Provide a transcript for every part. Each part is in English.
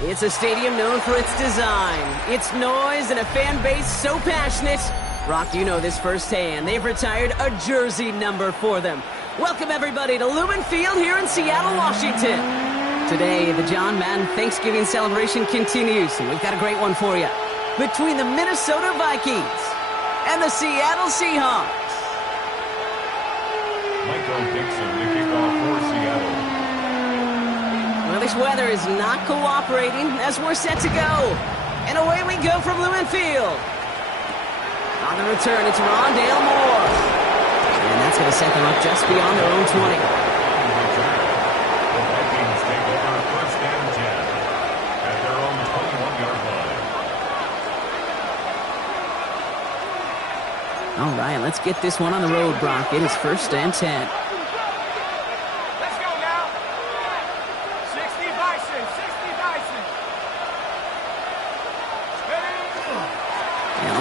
It's a stadium known for its design, its noise, and a fan base so passionate. Brock, you know this firsthand. They've retired a jersey number for them. Welcome, everybody, to Lumen Field here in Seattle, Washington. Today, the John Madden Thanksgiving celebration continues, and we've got a great one for you. Between the Minnesota Vikings and the Seattle Seahawks. Michael Dixon, the kickoff for Seattle. Well, this weather is not cooperating as we're set to go. And away we go from Lumen Field. On the return, it's Rondale Moore. And that's going to set them up just beyond their own 20. The Vikings take over first and 10 at their own 21-yard line. All right, let's get this one on the road, Brock. It is first and 10.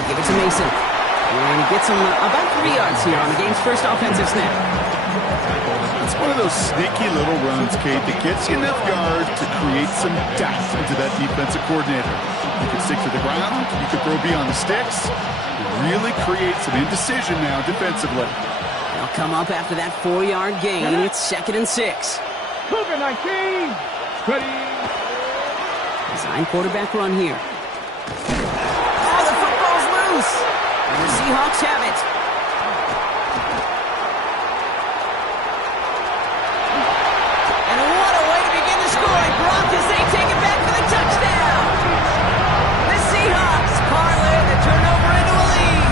Give it to Mason. And he gets him about 3 yards here on the game's first offensive snap. It's one of those sneaky little runs, Kate, that gets you enough yards to create some doubt into that defensive coordinator. You can stick to the ground. You can throw beyond the sticks. Really create some indecision now defensively. They'll come up after that 4-yard gain. It's 2nd and 6. Cougar 19. Ready. Design quarterback run here. And the Seahawks have it. And what a way to begin the scoring. Brock as they take it back for the touchdown. The Seahawks parlay the turnover into a lead.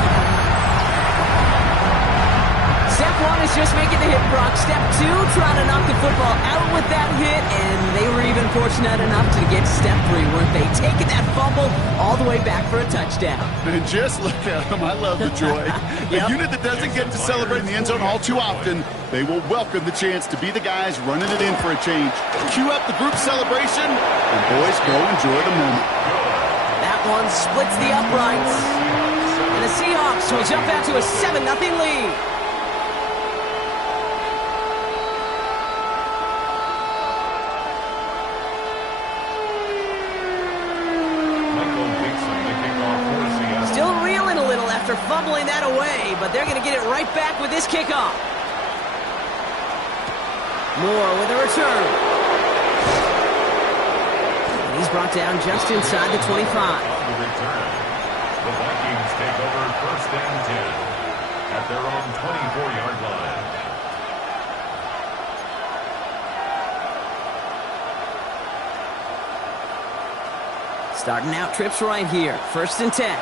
Step 1 is just making the hit, Brock. Step 2, trying to knock the football out with that hit. And they were even fortunate enough to get step 3, weren't they? Taking that fumble all the way back for a touchdown. And just look at them. I love the joy. Yep. A unit that doesn't get to celebrate in the end zone all too often, they will welcome the chance to be the guys running it in for a change. Cue up the group celebration, and boys, go enjoy the moment. That one splits the uprights. And the Seahawks will jump out to a 7-0 lead. After fumbling that away, but they're going to get it right back with this kickoff. Moore with a return. And he's brought down just inside the 25. The return. The Vikings take over first and 10 at their own 24-yard line. Starting out trips right here. First and 10.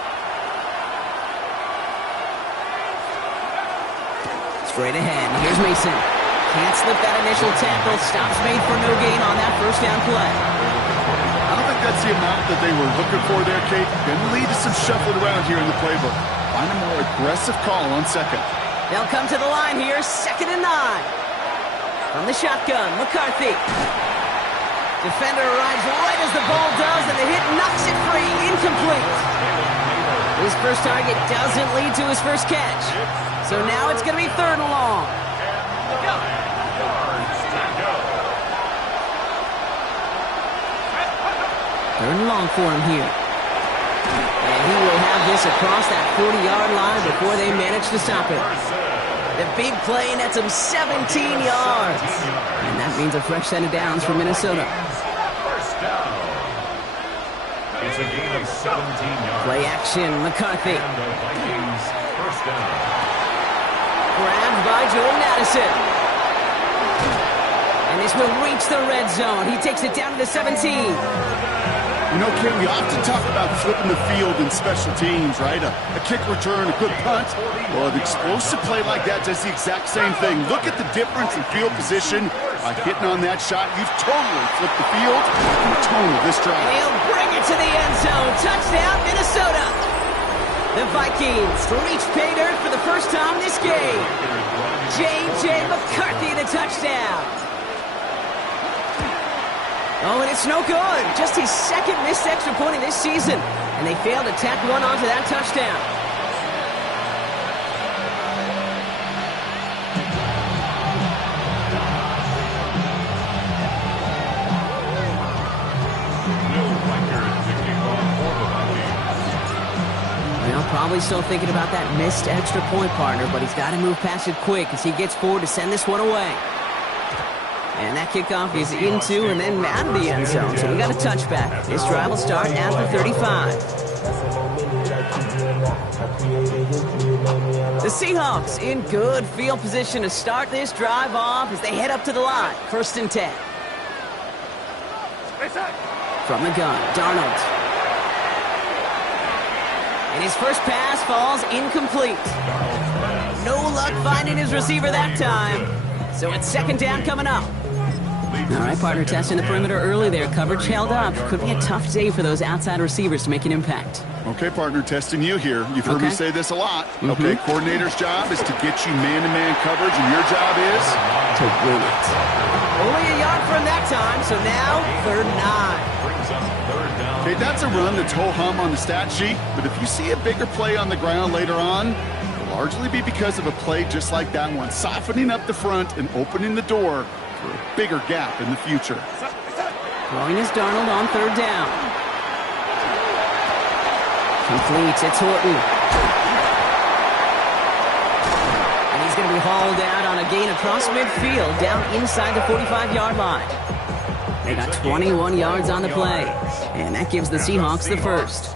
Straight ahead. Here's Mason. Can't slip that initial tackle. Stops made for no gain on that first down play. I don't think that's the amount that they were looking for there, Kate. Going to lead to some shuffling around here in the playbook. Find a more aggressive call on second. They'll come to the line here. 2nd and 9. From the shotgun, McCarthy. Defender arrives right as the ball does, and the hit knocks it free. Incomplete. His first target doesn't lead to his first catch. So now it's going to be 3rd and long. 3rd and long for him here. And he will have this across that 40-yard line before they manage to stop it. The big play nets him 17 yards. And that means a fresh set of downs for Minnesota. It's a gain of 17 yards. Play action, McCarthy. And the Vikings first down. Grabbed by Jordan Addison. And this will reach the red zone. He takes it down to the 17. You know, Kate, we often talk about flipping the field in special teams, right? A kick return, a good punt. Well, an explosive play like that does the exact same thing. Look at the difference in field position. By hitting on that shot, you've totally flipped the field and the tone of this drive. He'll bring it to the end zone. Touchdown, Minnesota. The Vikings reach pay dirt for the first time this game. J.J. McCarthy, the touchdown. Oh, and it's no good. Just his 2nd missed extra point of this season. And they failed to tack one onto that touchdown. Well, probably still thinking about that missed extra point, partner, but he's got to move past it quick as he gets forward to send this one away. And that kickoff is into and then out of the end zone, so we got a touchback. This drive will start at the 35. The Seahawks in good field position to start this drive off as they head up to the line. 1st and 10. From the gun, Darnold. And his first pass falls incomplete. No luck finding his receiver that time. So it's 2nd down coming up. All right, partner, testing the perimeter early there. Coverage held up. Could be a tough day for those outside receivers to make an impact. Okay, partner, testing you here. You've heard me say this a lot. Okay, coordinator's job is to get you man-to-man coverage, and your job is to win it. Only a yard from that time, so now 3rd and 9. Okay, that's a run that's ho-hum on the stat sheet, but if you see a bigger play on the ground later on, it'll largely be because of a play just like that one, softening up the front and opening the door for a bigger gap in the future. Throwing is Darnold on 3rd down. Complete, it's Horton. And he's going to be hauled out on a gain across midfield, down inside the 45-yard line. They got 21 yards on the play, and that gives the Seahawks the first.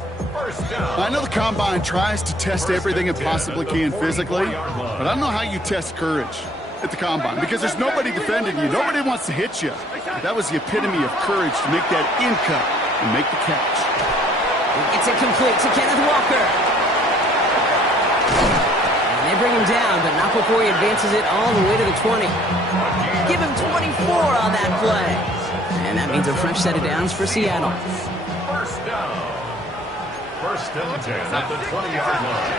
I know the Combine tries to test everything it possibly can physically, but I don't know how you test courage at the Combine, because there's nobody defending you. Nobody wants to hit you. But that was the epitome of courage to make that in cut and make the catch. It's incomplete to Kenneth Walker. And they bring him down, but not before he advances it all the way to the 20. Give him 24 on that play. And that means a fresh set of downs for Seattle. 1st down. 1st and 10 at the 20-yard line.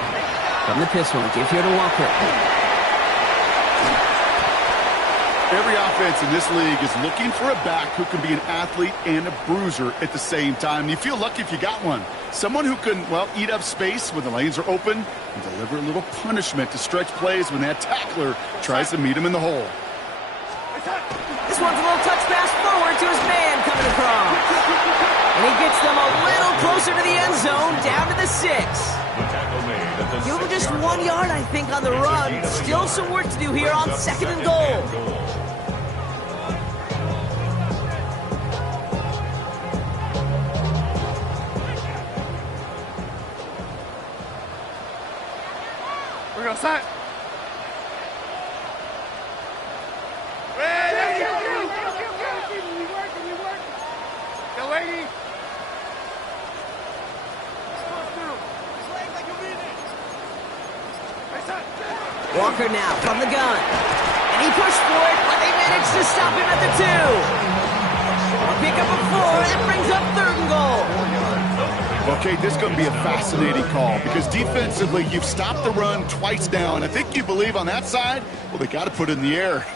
From the pistol, give here to Walker. Every offense in this league is looking for a back who can be an athlete and a bruiser at the same time. You feel lucky if you got one. Someone who can, well, eat up space when the lanes are open and deliver a little punishment to stretch plays when that tackler tries to meet him in the hole. This one's a little touch pass forward to his man coming across. And he gets them a little closer to the end zone, down to the 6. Give him just 1 yard, I think, on the run. Still some work to do here on 2nd and goal. We're going to start. Go, lady. Walker now from the gun. And he pushed for it, but they managed to stop him at the 2. Pick up a 4. That brings up 3rd and goal. Okay, this is going to be a fascinating call because defensively, you've stopped the run twice now, and I think you believe on that side, well, they got to put it in the air.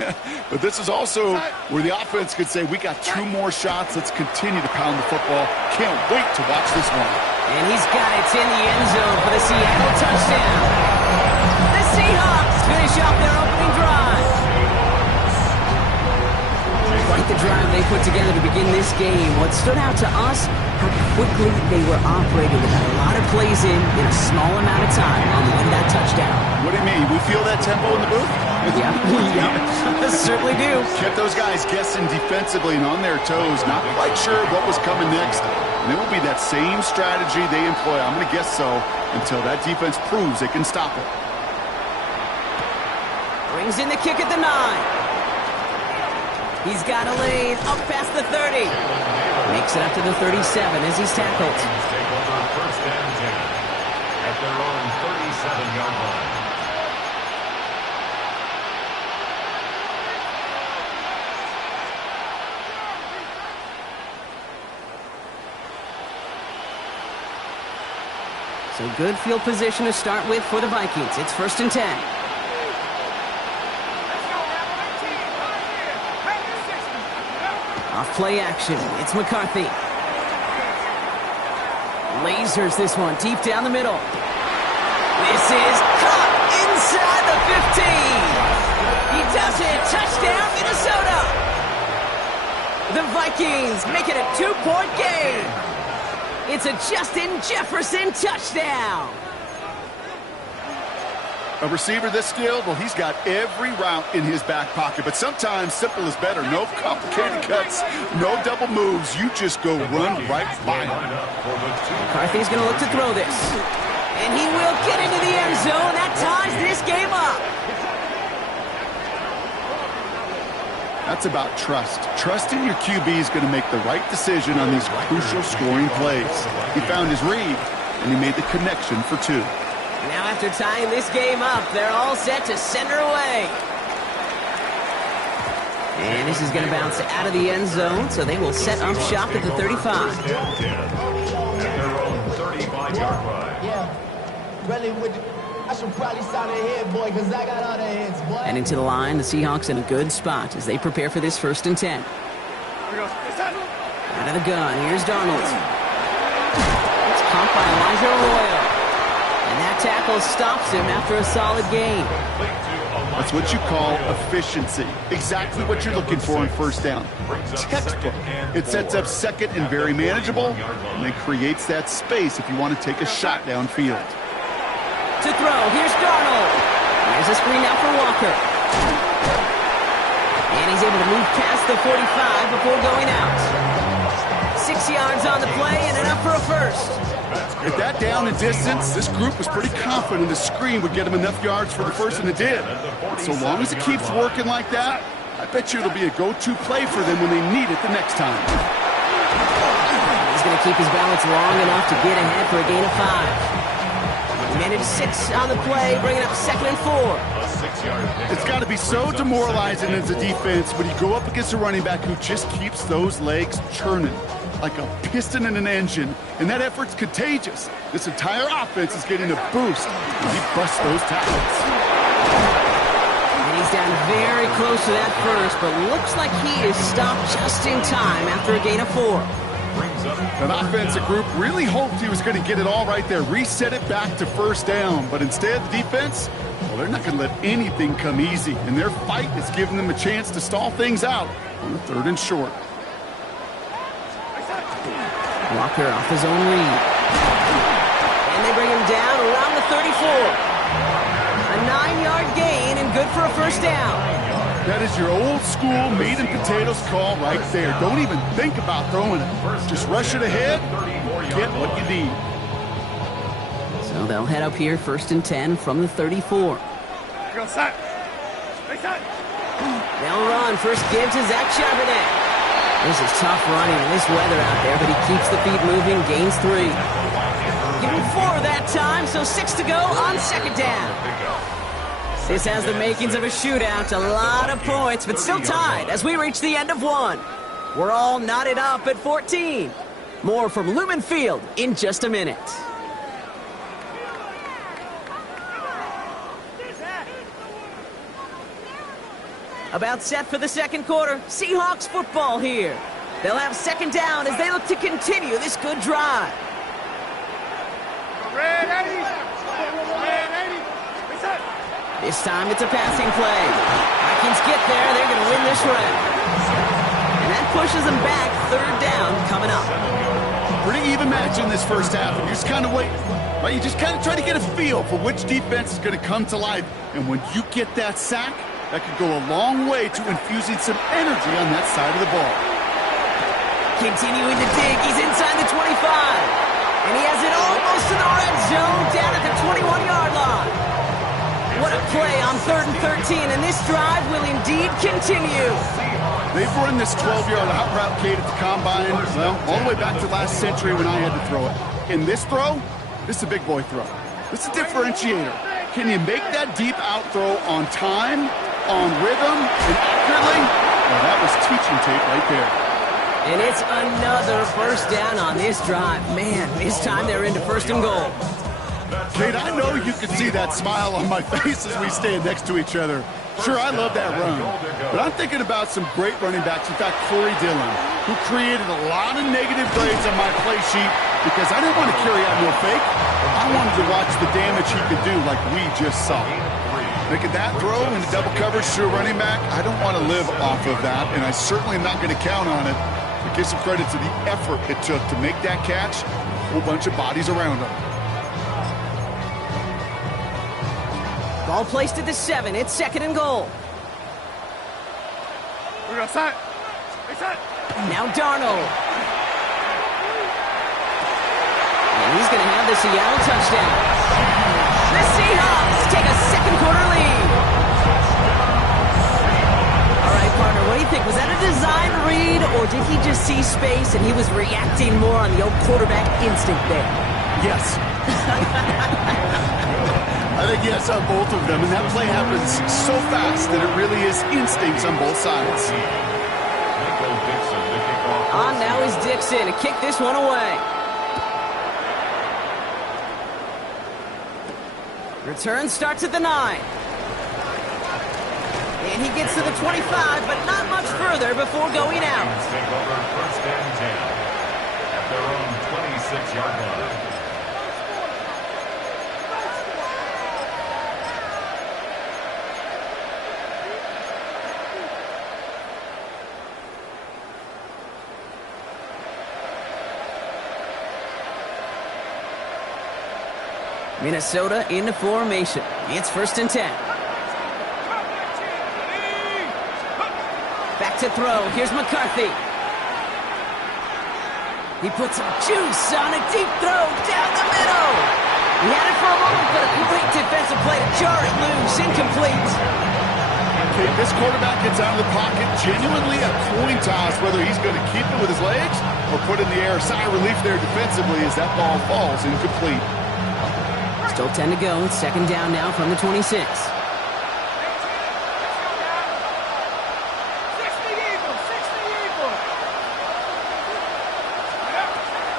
But this is also where the offense could say, we got 2 more shots. Let's continue to pound the football. Can't wait to watch this one. And he's got it in the end zone for the Seattle touchdown. The Seahawks finish off their opening drive. Quite the drive they put together to begin this game. What stood out to us, how quickly they were operating. They got a lot of plays in a small amount of time on the way to that touchdown. What do you mean? We feel that tempo in the booth? Yeah, certainly do. Kept those guys guessing defensively and on their toes, not quite sure what was coming next. And it will be that same strategy they employ, I'm going to guess so, until that defense proves they can stop it. Brings in the kick at the 9. He's got a lane up past the 30. Makes it up to the 37 as he's tackled. Take over 1st and 10 at their own 37-yard line. So good field position to start with for the Vikings. It's 1st and 10. Off play action. It's McCarthy. Lasers this one deep down the middle. This is caught inside the 15. He does it. Touchdown, Minnesota. The Vikings make it a 2-point game. It's a Justin Jefferson touchdown. A receiver this skilled, well, he's got every route in his back pocket. But sometimes simple is better. No complicated cuts, no double moves. You just go run right by him. McCarthy's going to look to throw this. And he will get into the end zone. That ties this game up. That's about trust. Trusting your QB is going to make the right decision on these crucial scoring plays. He found his read, and he made the connection for 2. Now after tying this game up, they're all set to send her away. And this is going to bounce out of the end zone, so they will set up shop at the 35. At their own 35-yard line. Yeah, really would. I should probably sign a head, boy, because I got all the hits, boy. Heading to the line, the Seahawks in a good spot as they prepare for this 1st and 10. Out of the gun, here's Darnold. It's caught by Elijah Arroyo. And that tackle stops him after a solid gain. That's what you call efficiency. Exactly what you're looking for on 1st down. Textbook. It sets up 2nd and very manageable, and it creates that space if you want to take a shot downfield. To throw, here's Darnold. Here's a screen out for Walker. And he's able to move past the 45 before going out. 6 yards on the play and enough for a first. At that down and distance, this group was pretty confident the screen would get him enough yards for the first, and it did. And so long as it keeps working like that, I bet you it'll be a go-to play for them when they need it the next time. He's going to keep his balance long enough to get ahead for a gain of 5. Managed 6 on the play, bringing up 2nd and 4. It's got to be so demoralizing as a defense when you go up against a running back who just keeps those legs churning like a piston in an engine, and that effort's contagious. This entire offense is getting a boost as he busts those tackles. And he's down very close to that first, but looks like he is stopped just in time after a gain of 4. That offensive group really hoped he was going to get it all right there, reset it back to 1st down, but instead the defense, well, they're not going to let anything come easy, and their fight is giving them a chance to stall things out on the 3rd and short. Walker off his own read. And they bring him down around the 34. A 9-yard gain and good for a 1st down. That is your old school meat and potatoes call right there. Don't even think about throwing it. Just rush it ahead, get what you need. So they'll head up here 1st and 10 from the 34. Go set. They'll run. First give to Zach Charbonnet. This is tough running in this weather out there, but he keeps the feet moving, gains 3. Give him 4 that time, so 6 to go on 2nd down. This has the makings of a shootout, a lot of points, but still tied as we reach the end of 1. We're all knotted up at 14. More from Lumen Field in just a minute. About set for the 2nd quarter. Seahawks football here. They'll have 2nd down as they look to continue this good drive. Red 80. This time it's a passing play. Vikings get there. They're going to win this round. And that pushes them back. 3rd down coming up. Pretty even match in this 1st half, and you're just kind of waiting. Right? You just kind of try to get a feel for which defense is going to come to life. And when you get that sack, that could go a long way to infusing some energy on that side of the ball. Continuing to dig. He's inside the 25. And he has it almost to the red zone down at the 21-yard line. What a play on 3rd and 13, and this drive will indeed continue. They've run this 12-yard out route, Kate, at the combine, well, all the way back to last century when I had to throw it. In this throw, this is a big boy throw. This is a differentiator. Can you make that deep out throw on time, on rhythm, and accurately? Well, that was teaching tape right there. And it's another 1st down on this drive. Man, this time they're into 1st and goal. Kate, I know you can see that smile on my face as we stand next to each other. Sure, I love that run, but I'm thinking about some great running backs. In fact, Corey Dillon, who created a lot of negative grades on my play sheet because I didn't want to carry out no fake. I wanted to watch the damage he could do like we just saw. Making that throw into double coverage to a running back, I don't want to live off of that, and I certainly am not going to count on it. But give some credit to the effort it took to make that catch, a whole bunch of bodies around him. Ball placed at the 7. It's 2nd and goal. We're gonna set. They set. Now Darnold. And he's going to have the Seattle touchdown. The Seahawks take a second quarter lead. All right, partner, what do you think? Was that a design read, or did he just see space and he was reacting more on the old quarterback instinct there? Yes. I think yes on both of them, and that play happens so fast that it really is instincts on both sides. On now is Dixon to kick this one away. Return starts at the 9. And he gets to the 25, but not much further before going out. Take over 1st and 10 at their own 26-yard line. Minnesota into formation. It's 1st and 10. Back to throw. Here's McCarthy. He puts some juice on a deep throw down the middle. He had it for a moment, but a great defensive play to jar it loose. Incomplete. Okay, this quarterback gets out of the pocket. Genuinely a coin toss whether he's going to keep it with his legs or put it in the air. Sigh of relief there defensively as that ball falls incomplete. Still 10 to go. It's 2nd down now from the 26.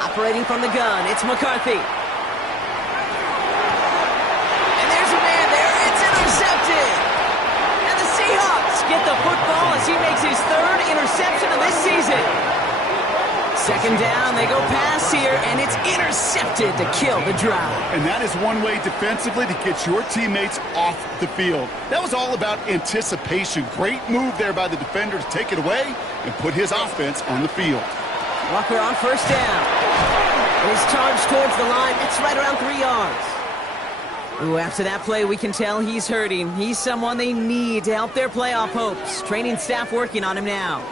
Operating from the gun, it's McCarthy. And there's a man there. It's intercepted. And the Seahawks get the football as he makes his 3rd interception of this season. 2nd down, they go pass here, and it's intercepted to kill the drive. And that is one way defensively to get your teammates off the field. That was all about anticipation. Great move there by the defender to take it away and put his offense on the field. Walker on 1st down. His charge towards the line. It's right around 3 yards. Ooh, after that play, we can tell he's hurting. He's someone they need to help their playoff hopes. Training staff working on him now.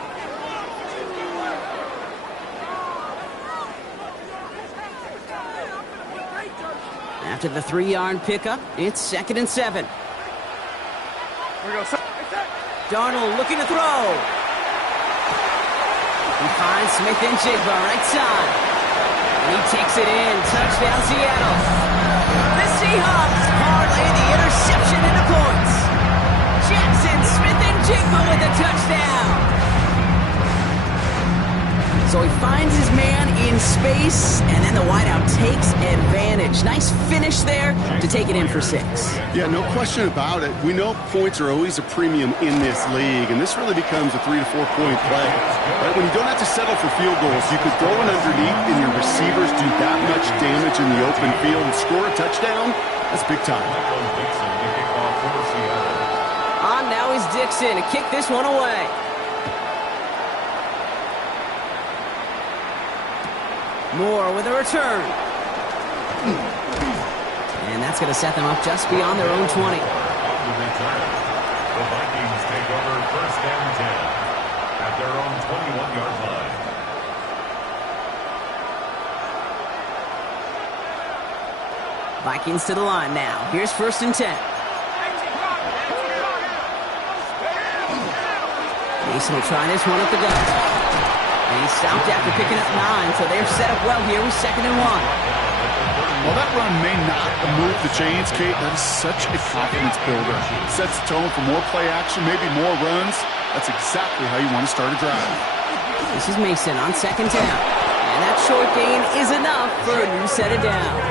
After the 3-yard pickup, it's 2nd and 7. We're gonna set. Darnold looking to throw. He finds Smith and Jigba right side. And he takes it in. Touchdown, Seattle. The Seahawks parlay the interception into points. Jackson, Smith and Jigba with a touchdown. So he finds his man in space, and then the wideout takes advantage. Nice finish there to take it in for 6. Yeah, no question about it. We know points are always a premium in this league, and this really becomes a 3 to 4 point play. Right? When you don't have to settle for field goals, you could throw it underneath, and your receivers do that much damage in the open field and score a touchdown. That's big time. On now is Dixon to kick this one away. Moore with a return. And that's going to set them up just beyond their own 20. The Vikings take over 1st and 10 at their own 21-yard line. Vikings to the line now. Here's 1st and 10. Mason will try this one at the gun. And he stopped after picking up 9, so they're set up well here with 2nd and 1. Well, that run may not move the chains, Kate. That is such a confidence builder. It sets the tone for more play action, maybe more runs. That's exactly how you want to start a drive. This is Mason on 2nd down. And that short gain is enough for a new set of downs.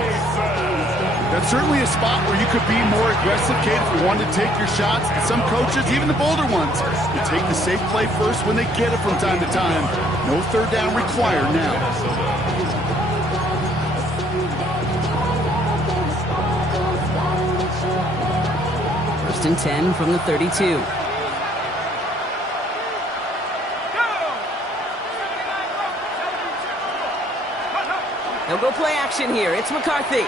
That's certainly a spot where you could be more aggressive, Kate, if you wanted to take your shots. Some coaches, even the bolder ones, will take the safe play first when they get it from time to time. No 3rd down required now. 1st and 10 from the 32. They'll go play action here. It's McCarthy.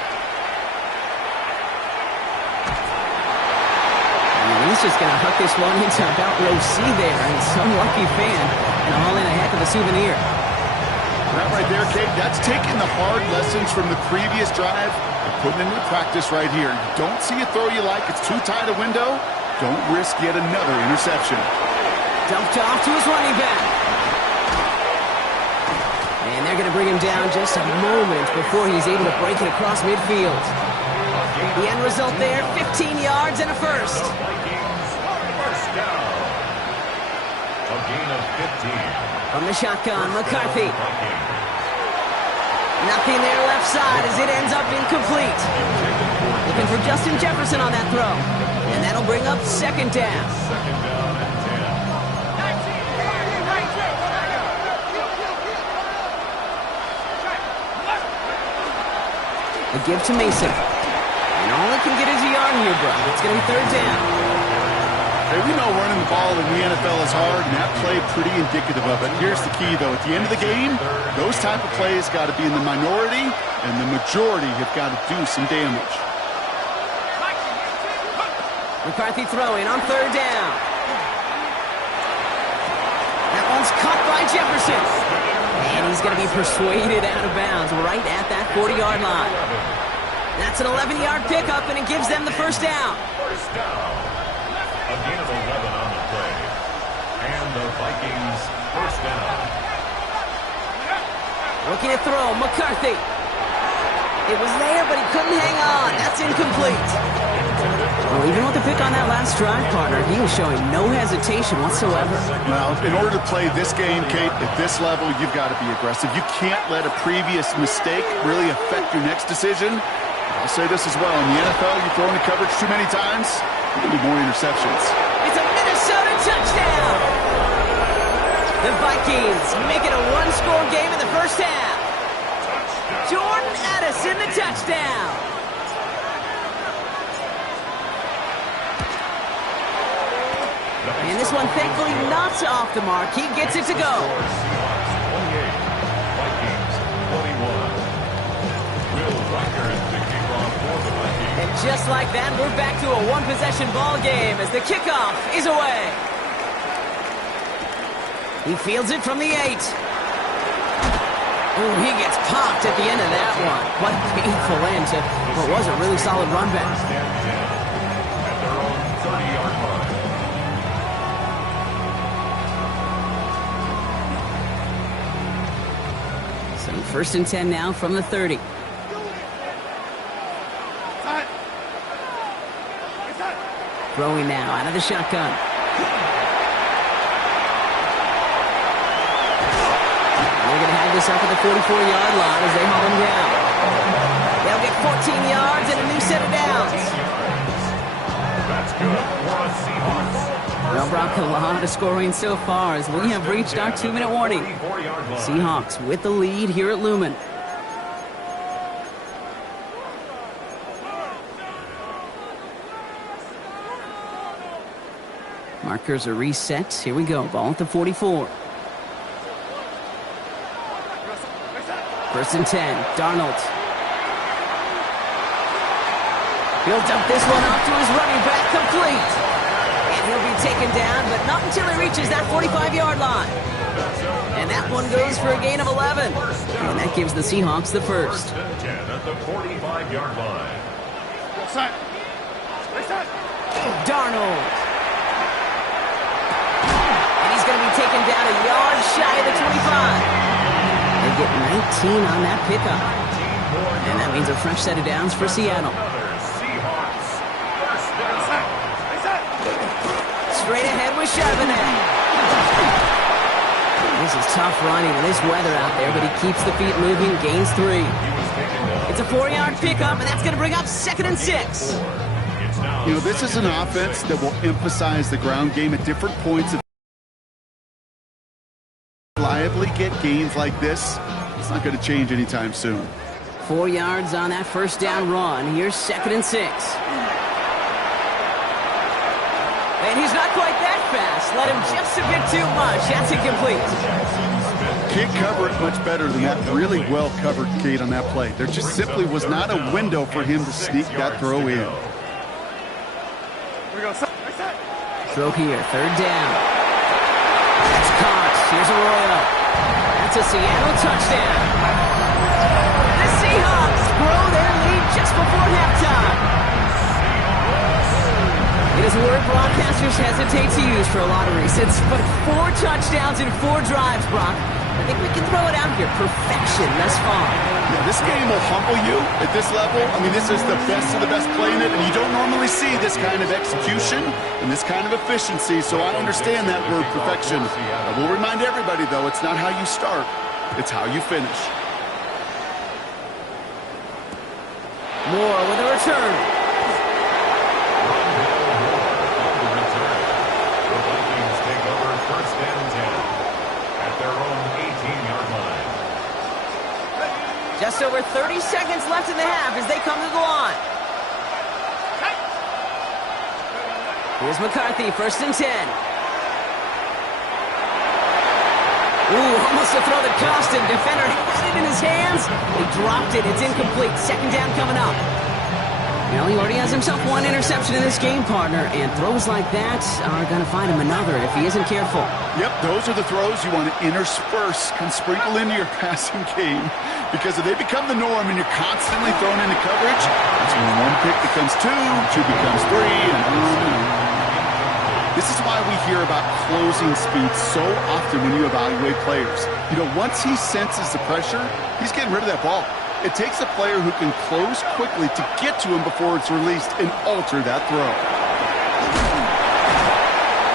just going to hook this one into about row C there, and some lucky fan, and all in a heck of a souvenir. That right there, Kate, that's taking the hard lessons from the previous drive and putting it into practice right here. You don't see a throw you like, it's too tight a window, don't risk yet another interception. Dumped off to his running back. And they're going to bring him down just a moment before he's able to break it across midfield. The end result there, 15 yards and a first. First down. A gain of 15. From the shotgun, McCarthy. Nothing there left side as it ends up incomplete. Looking for Justin Jefferson on that throw. And that'll bring up second down. Second down and 10. A give to Mason. And all he can get is a yard here, bro. It's going to be third down. Hey, we know running the ball in the NFL is hard, and that play pretty indicative of it. Here's the key, though. At the end of the game, those type of plays got to be in the minority, and the majority have got to do some damage. McCarthy throwing on third down. That one's caught by Jefferson. And he's going to be persuaded out of bounds right at that 40-yard line. That's an 11-yard pickup, and it gives them the first down. First down. A gain of 11 on the play. And the Vikings first down. Looking to throw, McCarthy. It was there, but he couldn't hang on. That's incomplete. Well, even with the pick on that last drive, partner, he was showing no hesitation whatsoever. Well, in order to play this game, Kate, at this level, you've got to be aggressive. You can't let a previous mistake really affect your next decision. I'll say this as well. In the NFL, you throw into coverage too many times, there'll be more interceptions. It's a Minnesota touchdown! The Vikings make it a one-score game in the first half. Jordan Addison, the touchdown. And this one, thankfully, not off the mark. He gets it to go. And just like that, we're back to a one-possession ball game as the kickoff is away. He fields it from the 8. Oh, he gets popped at the end of that one. What a painful end to what was a really solid run back. At their own 30-yard line. So first and 10 now from the 30. Throwing now out of the shotgun. They're going to have this up at the 44-yard line as they haul him down. They'll get 14 yards and a new set of downs. That's good for a Seahawks. Well, Brock, a lot of scoring so far as we have reached our 2-minute warning. Seahawks with the lead here at Lumen. Markers are reset. Here we go. Ball at the 44. First and 10. Darnold. He'll dump this one off to his running back, complete. And he'll be taken down, but not until he reaches that 45-yard line. And that one goes for a gain of 11. And that gives the Seahawks the first. First and 10 at the 45-yard line. Darnold. He's going to be taken down a yard shy of the 25. They get 19 on that pickup. And that means a fresh set of downs for Seattle. Straight ahead with Charbonnet. This is tough running in this weather out there, but he keeps the feet moving, gains 3. It's a 4-yard pickup, and that's going to bring up second and 6. You know, this is an offense that will emphasize the ground game at different points of reliably get gains like this. It's not going to change anytime soon. 4 yards on that first down run. Here's second and 6. And he's not quite that fast. Let him just a bit too much. That's incomplete. Can't cover it much better than that. Really well covered, Kate, on that play. There just simply was not a window for him to sneak that throw in. We go. Throw here, third down. That's caught. Here's Arroyo. That's a Seattle touchdown. The Seahawks grow their lead just before halftime. It is a word broadcasters hesitate to use for a lot of reasons, but 4 touchdowns in 4 drives, Brock. I think we can throw it out here. Perfection thus far. Yeah, this game will humble you at this level. I mean, this is the best of the best playing it, and you don't normally see this kind of execution and this kind of efficiency, so I understand that word perfection. I will remind everybody, though, it's not how you start, it's how you finish. Moore with a return. The Vikings take over first and 10 at their own 18-yard line. Just over 30 seconds left in the half as they come to the line. Here's McCarthy, first and 10. Ooh, almost a throw that cost him. Defender had it in his hands. He dropped it. It's incomplete. Second down coming up. Well, he already has himself 1 interception in this game, partner, and throws like that are going to find him another if he isn't careful. Yep, those are the throws you want to intersperse, can sprinkle into your passing game, because if they become the norm and you're constantly thrown into coverage, that's when 1 pick becomes 2, 2 becomes 3, and on. This is why we hear about closing speed so often when you evaluate players. You know, once he senses the pressure, he's getting rid of that ball. It takes a player who can close quickly to get to him before it's released and alter that throw.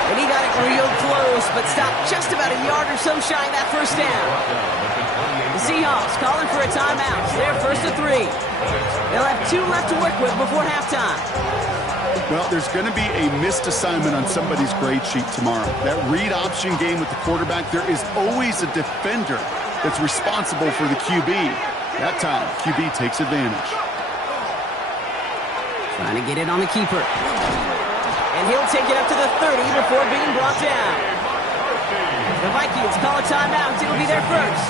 And he got it real close, but stopped just about a yard or so shy of that first down. The Seahawks calling for a timeout. They're first to 3. They'll have 2 left to work with before halftime. Well, there's going to be a missed assignment on somebody's grade sheet tomorrow. That read option game with the quarterback, there is always a defender that's responsible for the QB. That time, QB takes advantage. Trying to get it on the keeper. And he'll take it up to the 30 before being brought down. The Vikings call a timeout. It'll be their first.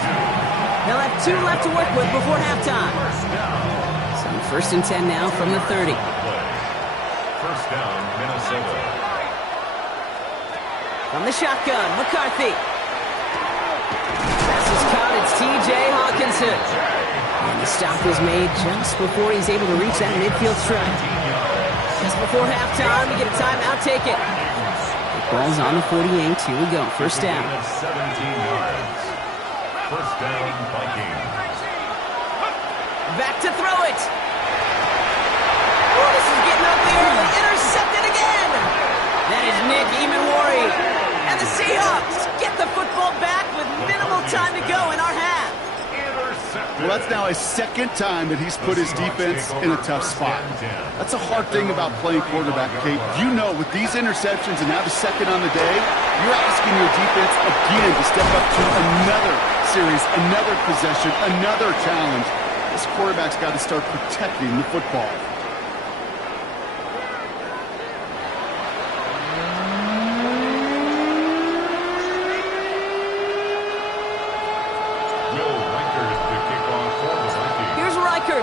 They'll have 2 left to work with before halftime. So first and 10 now from the 30. First down, Minnesota. From the shotgun, McCarthy. Pass is caught. It's T.J. Hawkinson. And the stop was made just before he's able to reach that midfield strike. Just before halftime, we get a timeout, take it. The ball's on the 48. Here we go. First down. 17 yards. First down, Vikings. Back to throw it. Oh, this is getting ugly early. Intercepted again. That is Nick Emanwari. And the Seahawks get the football back with minimal time to go in our half. Well, that's now a second time that he's put his defense in a tough spot. That's a hard thing about playing quarterback, Kate. You know, with these interceptions and now the second on the day, you're asking your defense again to step up to another series, another possession, another challenge. This quarterback's got to start protecting the football.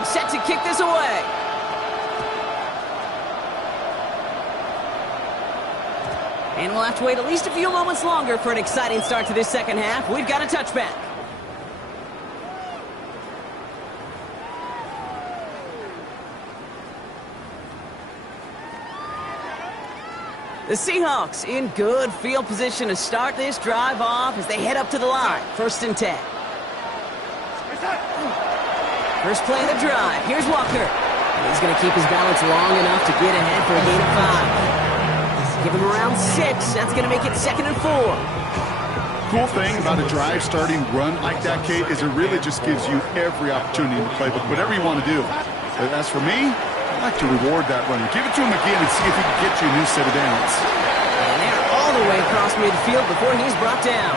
Set to kick this away. And we'll have to wait at least a few moments longer for an exciting start to this second half. We've got a touchback. The Seahawks in good field position to start this drive off as they head up to the line. First and 10. First play of the drive. Here's Walker. And he's going to keep his balance long enough to get ahead for a gain of 5. Give him around 6. That's going to make it 2nd and 4. Cool thing about a drive starting run like that, Kate, is it really just gives you every opportunity in the playbook, whatever you want to do. But as for me, I like to reward that runner. Give it to him again and see if he can get you a new set of downs. And they're all the way across midfield before he's brought down.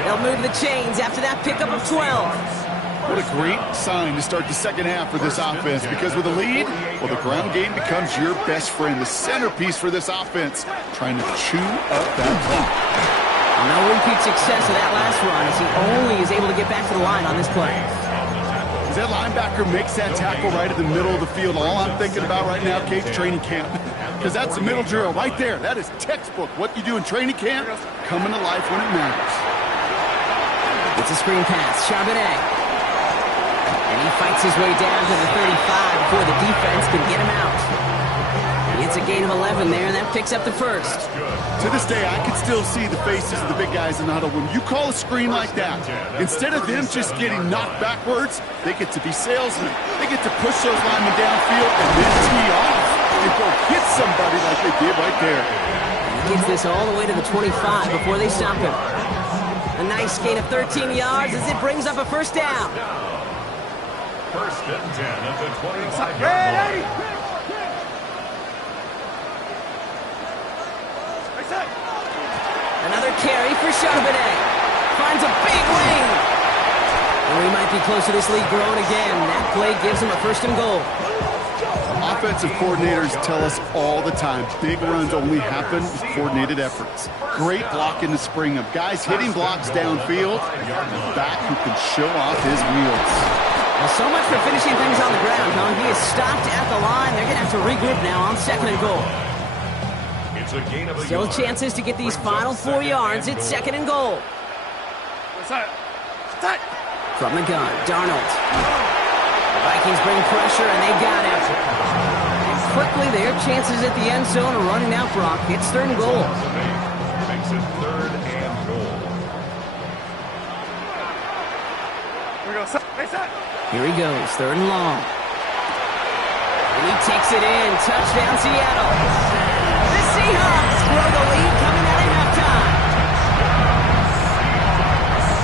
They'll move the chains after that pickup of 12. What a great sign to start the second half for this offense, because with a lead, well, the ground game becomes your best friend, the centerpiece for this offense, trying to chew up that clock. No repeat success of that last run as he only is able to get back to the line on this play. He's that linebacker makes that tackle right in the middle of the field, all I'm thinking about right now, Kate, training camp. Because that's the middle drill right there. That is textbook. What you do in training camp, coming to life when it matters. It's a screen pass. Charbonnet. And he fights his way down to the 35 before the defense can get him out. It's a gain of 11 there, and that picks up the first. To this day, I can still see the faces of the big guys in the huddle. When you call a screen like that, instead of them just getting knocked backwards, they get to be salesmen. They get to push those linemen downfield and then tee off and go hit somebody like they did right there. He gets this all the way to the 25 before they stop him. A nice gain of 13 yards as it brings up a first down. First and 10 at the 25-yard line. Another carry for Charbonnet. Finds a big lane. And we might be close to this league growing again. That play gives him a first and goal. Offensive coordinators tell us all the time, big runs only happen with coordinated efforts. Great blocking to spring them. Guys hitting blocks downfield, and a back who can show off his wheels. Well, so much for finishing things on the ground, huh? He is stopped at the line. They're going to have to regroup now on second and goal. Still chances to get these final 4 yards. It's second and goal. From the gun, Darnold. The Vikings bring pressure, and they got him. And quickly, their chances at the end zone are running out, Brock. It's third and goal. Makes it third and goal. Here he goes, third and long. And he takes it in. Touchdown, Seattle. The Seahawks grow the lead coming out of halftime.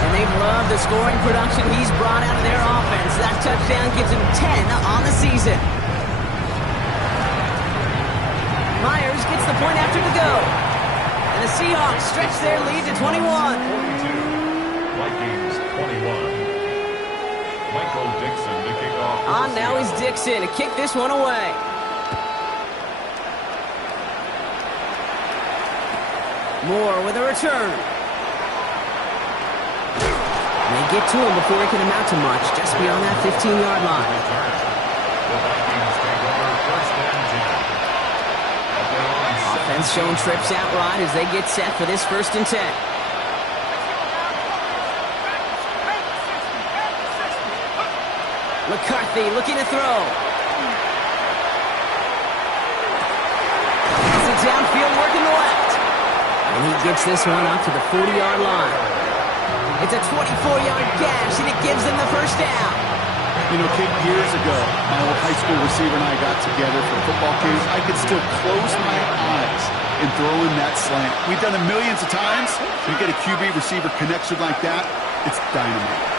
And they've loved the scoring production he's brought out of their offense. That touchdown gives him 10 on the season. Myers gets the point after the go. And the Seahawks stretch their lead to 21. 42, Vikings 21. Michael Dixon to kick off. Now he's Dixon to kick this one away. Moore with a return. They get to him before he can amount to much, just beyond that 15-yard line. The Vikings take over first and 10. Offense showing trips out right as they get set for this first and 10. McCarthy looking to throw. Has it downfield working the left. And he gets this one up to the 40-yard line. It's a 24-yard gash, and it gives them the first down. You know, Kate, years ago, my old high school receiver and I got together for football games. I could still close my eyes and throw in that slant. We've done it millions of times. You get a QB receiver connection like that, it's dynamite.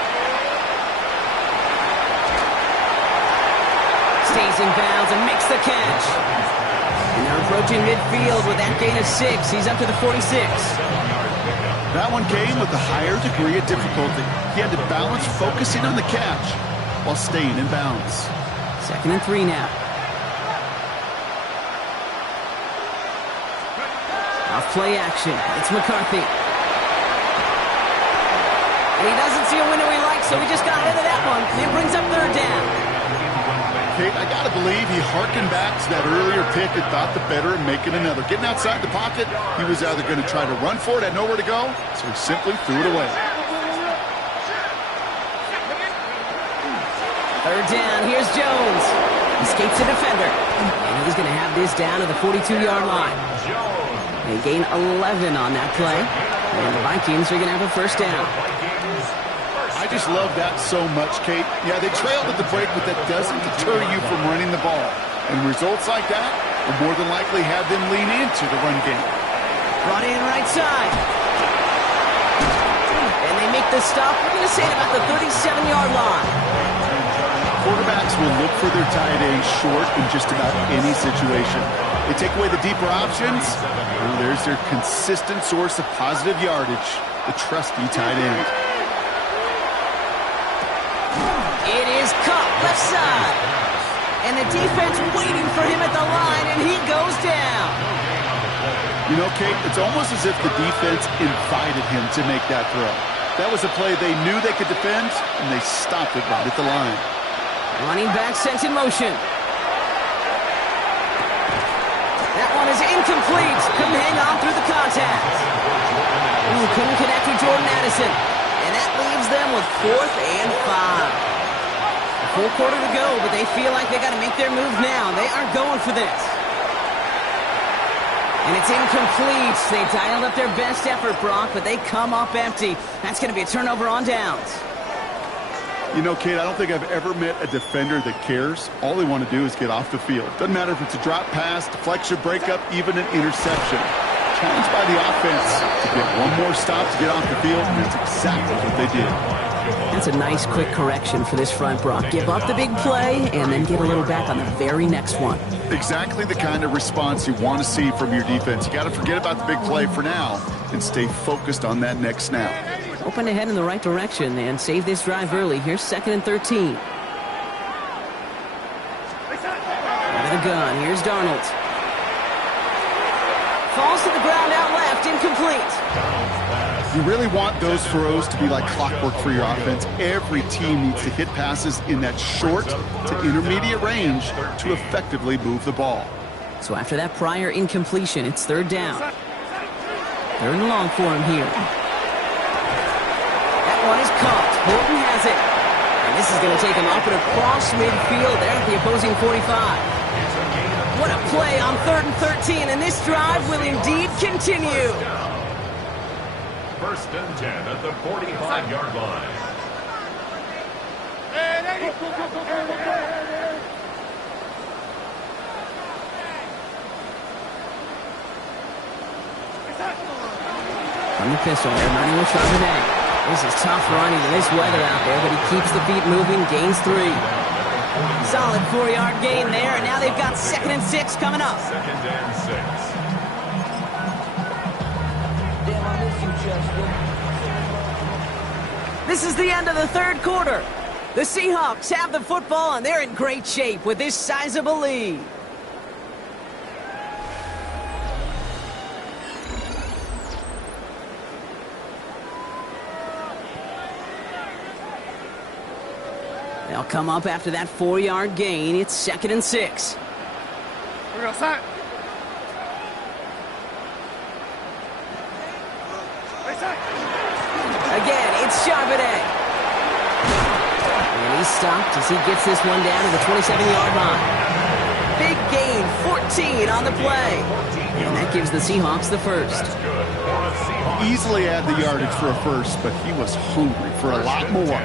Stays in bounds and makes the catch. And they're approaching midfield with that gain of 6. He's up to the 46. That one came with a higher degree of difficulty. He had to balance focusing on the catch while staying in bounds. Second and 3 now. Off play action. It's McCarthy. And he doesn't see a window he likes, so he just got rid of that one. It brings up third down. Kate, I got to believe he harkened back to that earlier pick and thought the better of making another. Getting outside the pocket, he was either going to try to run for it, had nowhere to go, so he simply threw it away. Third down, here's Jones. Escapes the defender. And he's going to have this down to the 42-yard line. They gain 11 on that play. And the Vikings are going to have a first down. I just love that so much, Kate. Yeah, they trailed at the break, but that doesn't deter you from running the ball. And results like that will more than likely have them lean into the run game. Brought in right side. And they make the stop. We're going to say about the 37-yard line. Quarterbacks will look for their tight end short in just about any situation. They take away the deeper options. Well, there's their consistent source of positive yardage, the trusty tight end. It is caught left side. And the defense waiting for him at the line, and he goes down. You know, Kate, it's almost as if the defense invited him to make that throw. That was a play they knew they could defend, and they stopped it right at the line. Running back sent in motion. That one is incomplete. Couldn't hang on through the contact. Couldn't connect with Jordan Addison. And that leaves them with 4th and 5. A full quarter to go, but they feel like they got to make their move now. They are going for this. And it's incomplete. They dialed up their best effort, Brock, but they come up empty. That's going to be a turnover on downs. You know, Kate, I don't think I've ever met a defender that cares. All they want to do is get off the field. Doesn't matter if it's a drop pass, deflection, breakup, even an interception. Challenged by the offense to get one more stop to get off the field, and that's exactly what they did. That's a nice quick correction for this front, Brock. Give up the big play and then get a little back on the very next one. Exactly the kind of response you want to see from your defense. You got to forget about the big play for now and stay focused on that next snap. Open ahead in the right direction and save this drive early. Here's 2nd and 13. Out of the gun. Here's Darnold. Falls to the ground out left. Incomplete. You really want those throws to be like clockwork for your offense. Every team needs to hit passes in that short to intermediate range to effectively move the ball. So after that prior incompletion, it's 3rd down. 3rd and long for him here. That one is caught. Horton has it. And this is going to take him up and across midfield there at the opposing 45. What a play on 3rd and 13, and this drive will indeed continue. 1st and 10 at the 45-yard line. From the pistol, they're running with Charbonnet. This is tough running in this weather out there, but he keeps the feet moving, gains 3. Solid 4-yard gain there, and now they've got 2nd and 6 coming up. 2nd and 6. This is the end of the 3rd quarter. The Seahawks have the football, and they're in great shape with this sizable lead. They'll come up after that 4-yard gain. It's 2nd and 6. We're going to start. Again, it's Charbonnet. And he's stopped as he gets this one down to the 27-yard line. Big gain, 14 on the play. And that gives the Seahawks the first. Easily had the yardage for a first, but he was hungry for a lot more.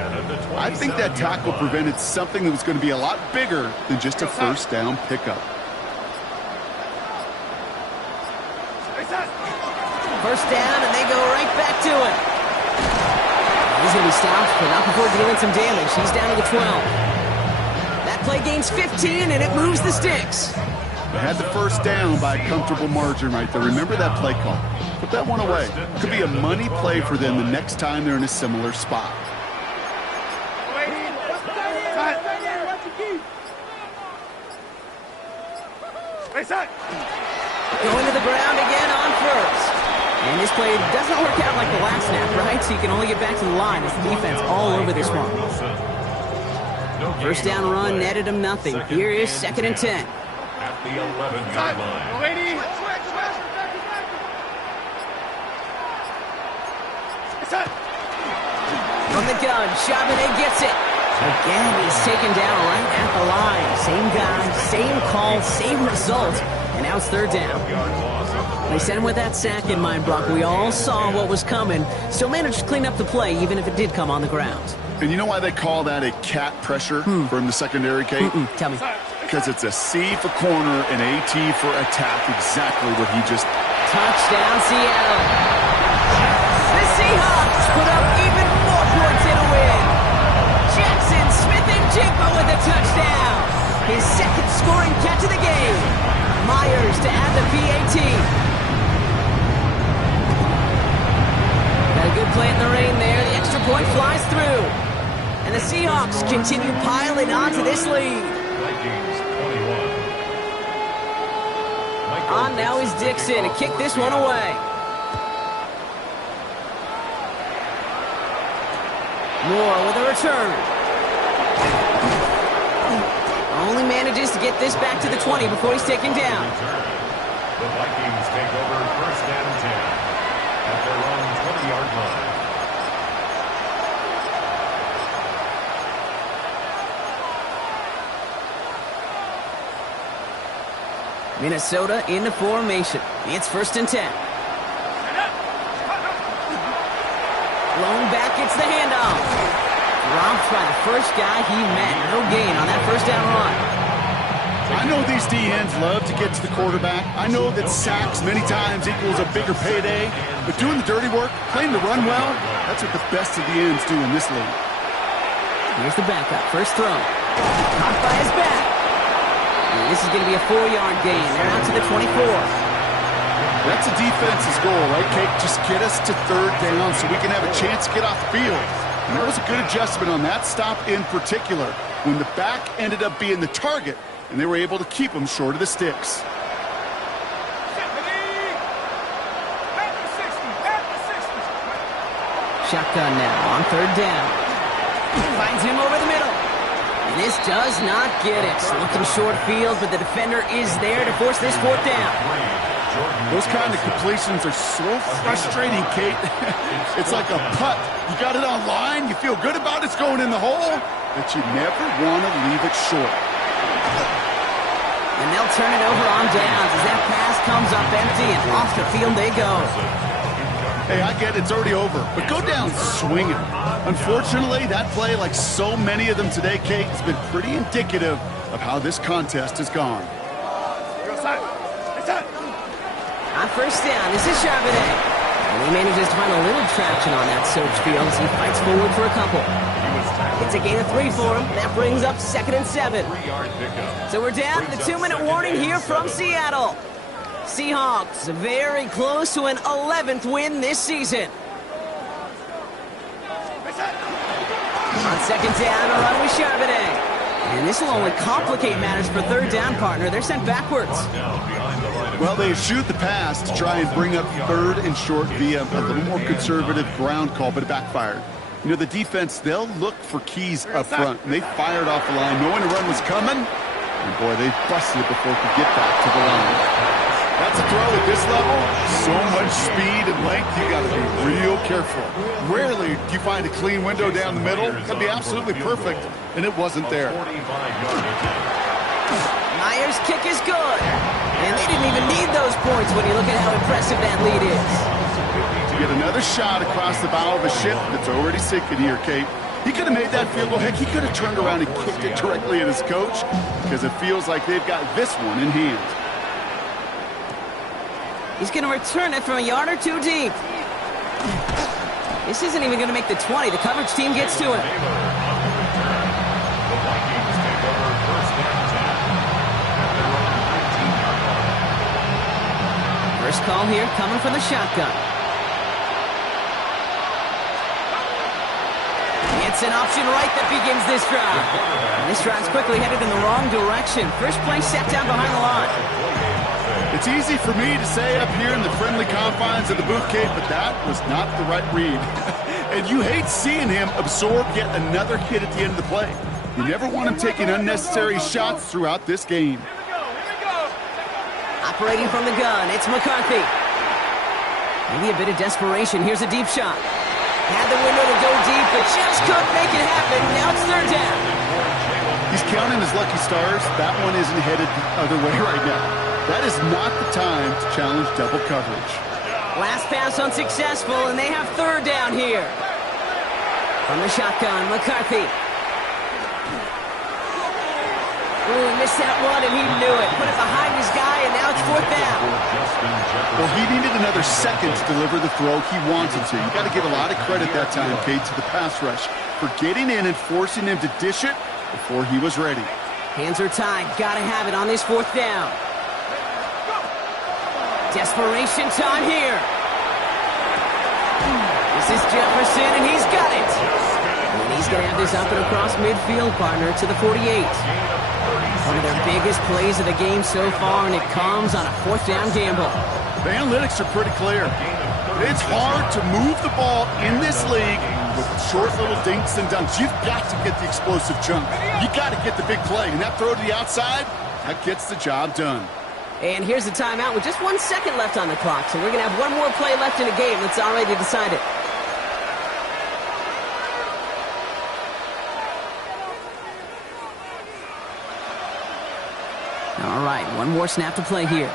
I think that tackle prevented something that was going to be a lot bigger than just a 1st down pickup. 1st down, and they go right back to it. He's going to be stopped, but not before dealing some damage. He's down to the 12. That play gains 15, and it moves the sticks. They had the 1st down by a comfortable margin right there. Remember that play call. Put that one away. Could be a money play for them the next time they're in a similar spot. Going to the ground again on 1st. And this play doesn't work out like the last snap, right? So you can only get back to the line as the defense all over this one. 1st down run netted him nothing. Here is 2nd and 10. At the 11-yard line. From the gun, Charbonnet gets it. Again, he's taken down right at the line. Same guy, same call, same result. And now it's 3rd down. They sent him with that sack in mind, Brock. We all saw what was coming. Still managed to clean up the play, even if it did come on the ground. And you know why they call that a cat pressure from the secondary, Kate? Tell me. Because it's a C for corner and AT for attack. Exactly what he just... Touchdown, Seattle. The Seahawks put up even more points in a win. Jackson Smith-Njigba with a touchdown. His 2nd scoring catch of the game. Myers to add the PAT. Got a good play in the rain there. The extra point flies through. And the Seahawks continue piling onto this lead. Vikings 21. On now is Dixon to kick this one away. Moore with a return. only manages to get this back to the 20 before he's taken down. The Vikings take over first and 10 at their own 20-yard line. Minnesota in the formation. It's first and 10. Blown back, it's the handoff. Dropped by the first guy he met. No gain on that first down run. I know these D-ends love to get to the quarterback. I know that sacks many times equals a bigger payday. But doing the dirty work, playing the run well, that's what the best of the ends do in this league. Here's the backup. First throw. Caught by his back. And this is going to be a 4-yard gain. They're out to the 24. That's a defense's goal, right, Kate? Just get us to third down so we can have a chance to get off the field. And that was a good adjustment on that stop in particular, when the back ended up being the target, and they were able to keep him short of the sticks. Shotgun now on third down. Finds him over the middle. And this does not get it. Looking short field, but the defender is there to force this fourth down. Those kind of completions are so frustrating, Kate. It's like a putt. You got it on line, you feel good about it's going in the hole, but you never want to leave it short. And they'll turn it over on downs as that pass comes up empty, and off the field they go. Hey, I get it's already over, but go down swinging. Unfortunately, that play, like so many of them today, Kate, has been pretty indicative of how this contest has gone. On first down, this is Charbonnet. And he manages to find a little traction on that search field as he fights forward for a couple. It's a gain of 3 for him. That brings up 2nd and 7. So we're down to the 2-minute warning here from Seattle. Seahawks very close to an 11th win this season. On 2nd down, a run with Charbonnet. And this will only complicate matters for third down, partner. They're sent backwards. Well, they shoot the pass to try and bring up third and short via a little more conservative ground call, but it backfired. You know, the defense, they'll look for keys up front. And they fired off the line knowing a run was coming. And boy, they busted it before it could get back to the line. That's a throw at this level. So much speed and length, you got to be real careful. Rarely do you find a clean window down the middle. That'd be absolutely perfect, and it wasn't there. Myers' kick is good. And they didn't even need those points when you look at how impressive that lead is. To get another shot across the bow of a ship that's already sinking here, Kate. He could have made that field goal. Heck, he could have turned around and kicked it directly at his coach, because it feels like they've got this one in hand. He's going to return it from a yard or two deep. This isn't even going to make the 20. The coverage team gets to him. First call here coming from the shotgun. It's an option right that begins this drive. And this drive's quickly headed in the wrong direction. First play set down behind the line. It's easy for me to say up here in the friendly confines of the booth, Kate, but that was not the right read. And you hate seeing him absorb yet another hit at the end of the play. You never want him taking unnecessary shots throughout this game. Operating from the gun, it's McCarthy. Maybe a bit of desperation. Here's a deep shot. Had the window to go deep, but just couldn't make it happen. Now it's third down. He's counting his lucky stars. That one isn't headed the other way right now. That is not the time to challenge double coverage. Last pass unsuccessful, and they have third down here. From the shotgun, McCarthy. Ooh, he missed that one, and he knew it. Put it behind his guy, and now it's fourth down. Well, he needed another second to deliver the throw he wanted to. You got to give a lot of credit that time, Kate, to the pass rush for getting in and forcing him to dish it before he was ready. Hands are tied. Got to have it on this fourth down. Desperation time here. This is Jefferson, and he's got it. And he's going to have this up and across midfield, partner, to the 48. One of their biggest plays of the game so far, and it comes on a fourth down gamble. The analytics are pretty clear. It's hard to move the ball in this league with short little dinks and dunks. You've got to get the explosive chunk. You got to get the big play. And that throw to the outside, that gets the job done. And here's the timeout with just 1 second left on the clock. So we're going to have one more play left in the game that's already decided. All right, one more snap to play here.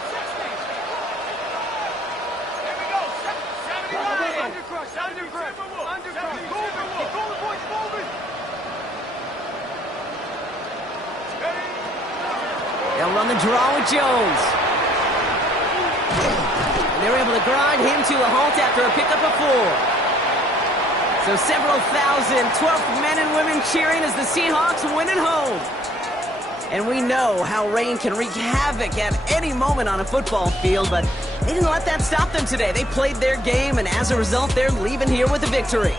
They'll run the draw with Jones. And they're able to grind him to a halt after a pickup of 4. So several thousand 12th men and women cheering as the Seahawks win at home. And we know how rain can wreak havoc at any moment on a football field, but they didn't let that stop them today. They played their game, and as a result, they're leaving here with a victory.